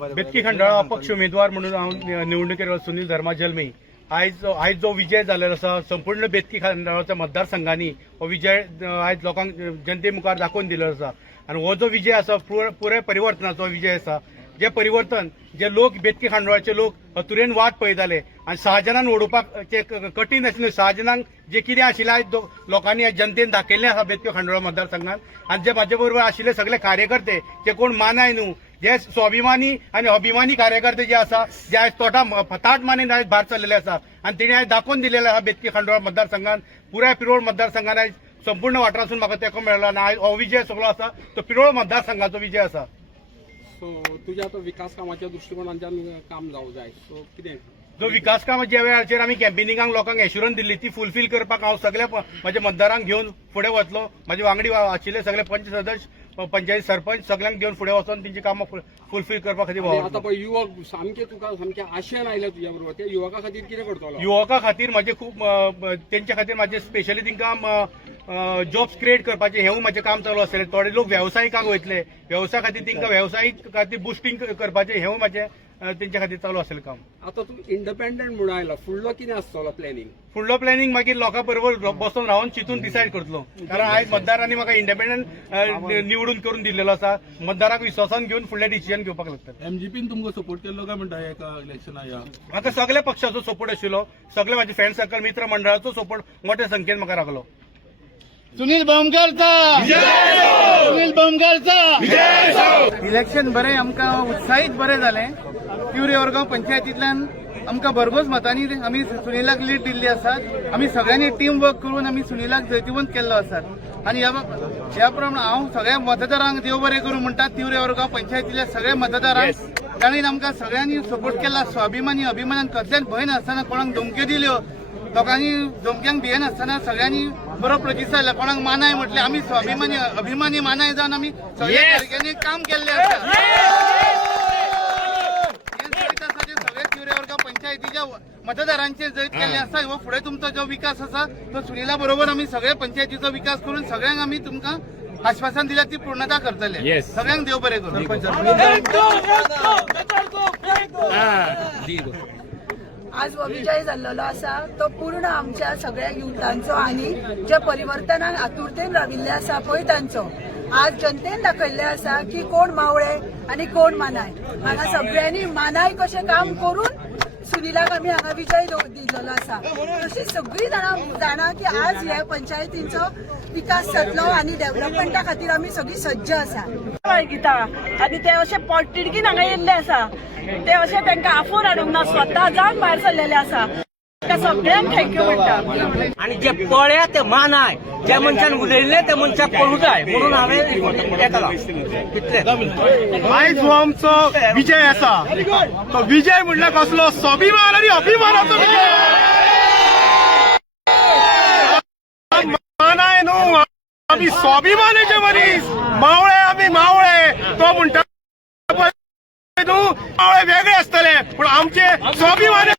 बेतकी खंडाळा अपक्ष उमेदवार म्हणून हांव निवडणुकीर सुनील धर्मा जल्मी आयज जो विजय जाल्लो आसा संपूर्ण बेतकी खंडाळाच्या मतदारसंघांनी हो विजय आयज लोकांक जनते मुखार दाखोवन दिल्लो आसा आनी हो जो विजय आसा पुराय परिवर्तनाचो विजय आसा जे परिवर्तन जे लोक बेतकी खांडोळाचे लोक हतुरेन वाट पळयताले आनी शहाजनान ओडोवपाक कठीण आशिल्लें शहाजनाक जे कितें आशिल्लें आयज लोकांनी जनतेन दाखयल्लें आसा बेतकी खांडोळा मतदारसंघात आनी जे म्हाजे बरोबर आशिल्ले सगळे कार्यकर्ते जे कोण मानाय न्हू जे स्वाभिमानी आनी अभिमानी कार्यकर्ते जे आसा जे आयज ताट मानेन आयज भायर सरलेले आसा आनी तेणी आयज दाखोवन दिलेले आसा बेतकी खांडोळा मतदारसंघात पुराय पिरोळ मतदारसंघात आयज संपूर्ण वाठारांसून म्हाका तेको मेळ्ळो आनी आयज हो विजय सगळो आसा तो पिरोळ मतदारसंघाचो विजय आसा. सो तुझ्या तो विकास कामाच्या दृष्टिकोनांतल्यान काम जावं जाय सो कितें जो विकास काम ज्या वेळाचेर आमी कॅम्पेनिंगाक लोकांक एश्युरन्स दिल्ली ती फुलफील करपाक हांव सगळ्या म्हाज्या मतदारांक घेवन फुडें वतलो म्हाजे वांगडी आशिल्ले सगळे पंच सदस्य पंचायत सरपंच सगळ्यांक घेवन फुडें वचोन तेंची कामां फुलफील करपा खातीर आतां पळय युवक सामके तुका सामके आशेन आयले तुज्या बरोबर त्या युवका खातीर कितें करतलो युवकां खातीर म्हाजे खूब तेंच्या खातीर म्हाजे स्पेशली तांकां जॉब्स क्रिएट करपाचें हेंवूय म्हाजें काम चालू आसलें. थोडे लोक वेवसायिकांक वयतले व्यवसाया खातीर तांकां वेवसायीक खातीर बुस्टिंग करपाचें हेंवूय म्हाजें तेंच्या खातीर चालू आसलें काम. आतां तूं इंडिपेंडंट म्हणून आयला फुडलो कितें आसतलो प्लॅनिंग फुडलो प्लॅनिंग मागीर लोकां बरोबर बसून रावन चिंतून डिसायड करतलो कारण आयज मतदारांनी म्हाका इंडिपेंडंट निवडून करून दिल्लेलो आसा. मतदारांक विश्वासान घेवन फुडलें डिसिजन घेवपाक लागतात. एमजीपीन तुमकां सपोर्ट केल्लो काय म्हणटा एका इलेक्शना या म्हाका सगळ्या पक्षाचो सपोर्ट आशिल्लो सगळे म्हाजे फ्रेंड सर्कल मित्र मंडळाचो सपोर्ट मोठ्या संख्येन म्हाका लागलो. सुनील बमगारचा सुनील बमगारचा इलेक्शन बरें आमकां उत्साहीत बरें जालें. तिवरे ओरगांव पंचायतींतल्यान आमकां भरघोस मतांनी आमी सुनीलाक लीड दिल्ली आसात. आमी सगळ्यांनी टीम वर्क करून आमी सुनीलाक जैतिवंत केल्लो आसात आनी ह्या प्रमाणे हांव सगळ्या मतदारांक देव बरें करूं म्हणटा. तिवरे ओरगांव पंचायतीतल्या सगळ्या मतदारांक ताणीन आमकां सगळ्यांनी सपोर्ट केला. स्वाभिमानी अभिमानान कसल्याच भंय नासतना कोणाक धमक्यो दिल्यो लोकांनी धमक्यांक भियेनासतना सगळ्यांनी बरो प्रतिसाद दिला. कोणाक मानाय म्हटले आमी स्वाभिमानी अभिमानी मानाय जावन आमी सगळ्या तारखेनी काम केल्लें आसा. सगळ्या तिवरे वर्गा पंचायतीच्या मतदारांचे जैत केल्ले आसा. हो फुडें तुमचो जो विकास आसा तो सुनीला बरोबर आमी सगळ्या पंचायतीचो विकास करून सगळ्यांक आमी तुमकां आश्वासन दिल्या ती पूर्णता करतले. सगळ्यांक देव बरें करूं. आज हो विजय जाल्लो आसा तो पूर्ण आमच्या सगळ्या युथांचो आनी जे परिवर्तनाक आतुरतेन राविल्ले आसा पळय तांचो. आज जनतेन दाखयल्ले आसा की कोण मावळे आनी कोण मानाय. हांगा सगळ्यांनी मानाय कशें काम करून सुनीलाक आमी हांगा विजय दिल्लो आसा. तशीच सगळीं जाणां की आज ह्या पंचायतींचो विकास जातलो आनी डेव्हलपमेंटा खातीर आमी सगळीं सज्ज आसा. वळखिता आनी ते अशे पोटतिडकीन हांगा येयल्ले आसा. ते अशे तांकां आफोन हाडूंक ना स्वता जावन भायर सरलेले आसा. त्या सगळ्यांक थँक्यू म्हणटा. आणि जे पळ्या ते मानाय ज्या मनशान उलयल्ले त्या मनशाक कळूं जाय म्हणून हांवें येतलो इतलें. आयज हो आमचो विजय आसा तो विजय म्हणल्यार कसलो स्वाभिमान आनी अभिमानाचो विजय. मानाय न्हू आमी स्वाभिमानाचे मनीस. मावळे आमी मावळे तो म्हणटा न्हू मावळे वेगळे आसतले पूण आमचे स्वाभिमान